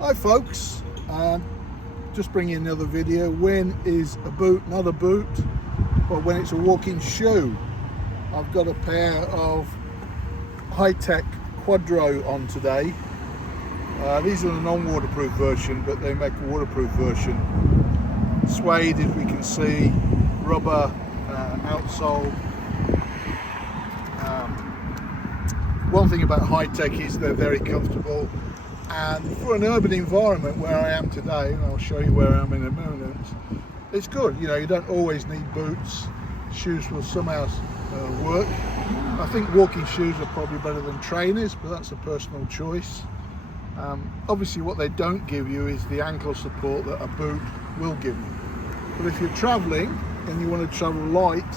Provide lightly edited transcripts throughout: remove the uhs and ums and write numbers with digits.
Hi folks, just bringing another video. When is a boot not a boot, but when it's a walking shoe? I've got a pair of Hi Tec Quadro on today. These are the non-waterproof version, but they make a waterproof version. Suede, as we can see, rubber outsole. One thing about Hi Tec is they're very comfortable, and for an urban environment where I am today, and I'll show you where I am in a moment, it's good. You know, you don't always need boots. Shoes will somehow work. I think walking shoes are probably better than trainers, but that's a personal choice. Obviously what they don't give you is the ankle support that a boot will give you. But if you're traveling and you want to travel light,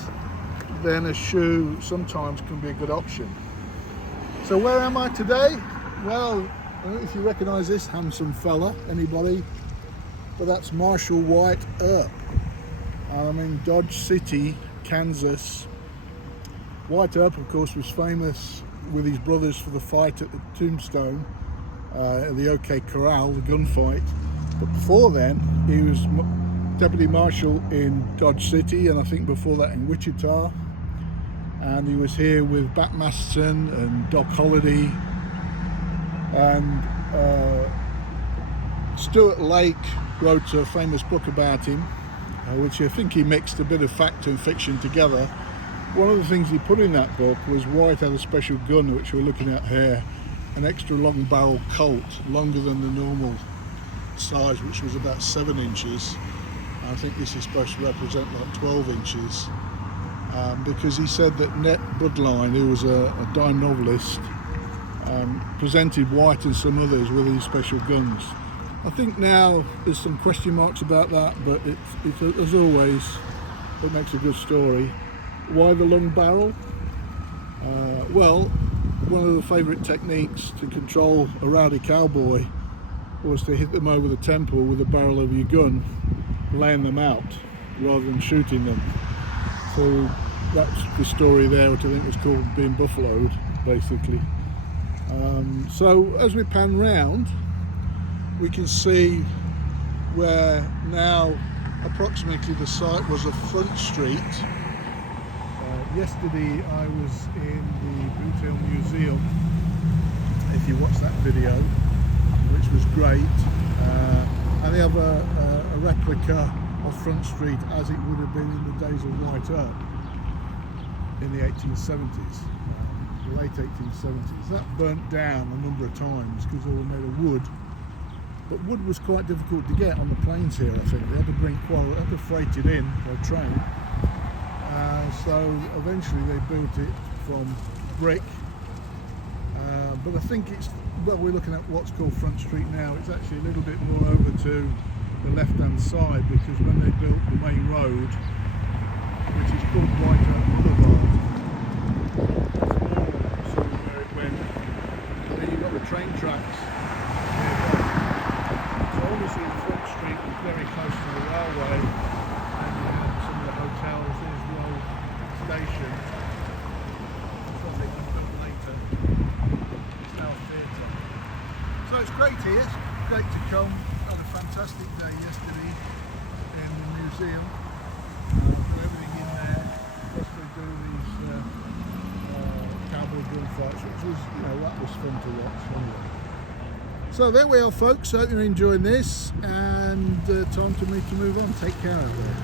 then a shoe sometimes can be a good option. So where am I today? Well, I don't know if you recognize this handsome fella, anybody? But that's Marshall White Earp. I'm in Dodge City, Kansas. White Earp, of course, was famous with his brothers for the fight at the Tombstone, the OK Corral, the gunfight. But before then, he was Deputy Marshal in Dodge City, and I think before that in Wichita. And he was here with Bat Masterson and Doc Holliday, and Stuart Lake wrote a famous book about him, which I think he mixed a bit of fact and fiction together. One of the things he put in that book was White had a special gun, which we're looking at here, an extra long barrel Colt, longer than the normal size, which was about 7 inches. I think this is supposed to represent like 12 inches. Because he said that Ned Budline, who was a dime novelist, presented White and some others with these special guns. I think now there's some question marks about that, but it's as always, it makes a good story. Why the long barrel? Well, one of the favourite techniques to control a rowdy cowboy was to hit them over the temple with the barrel of your gun, laying them out rather than shooting them. So that's the story there, which I think was called being buffaloed, basically. So as we pan round, we can see where now approximately the site was a front street. Yesterday I was in the Boot Hill Museum, if you watch that video, which was great. And they have a replica of Front Street as it would have been in the days of White Earp in the 1870s, the late 1870s. That burnt down a number of times because they were made of wood, but wood was quite difficult to get on the plains here. I think they had to bring they had to freight it in by train, so eventually they built it from brick. But I think we're looking at what's called Front Street now. It's actually a little bit more over to the left-hand side, because when they built the main road, which is called White Earp Boulevard, that's sort of where it went. And then you've got the train tracks nearby. So obviously the Front Street was very close to the railway, and you had some of the hotels. There's the old station. That's what they built later. It's now a theatre. So it's great here. It's great to come. Had a fantastic day yesterday in the museum. Do everything in there. Plus they do these cowboy gunfights, which was, that was fun to watch anyway. So there we are, folks. Hope you're enjoying this, and time for me to move on. Take care out there.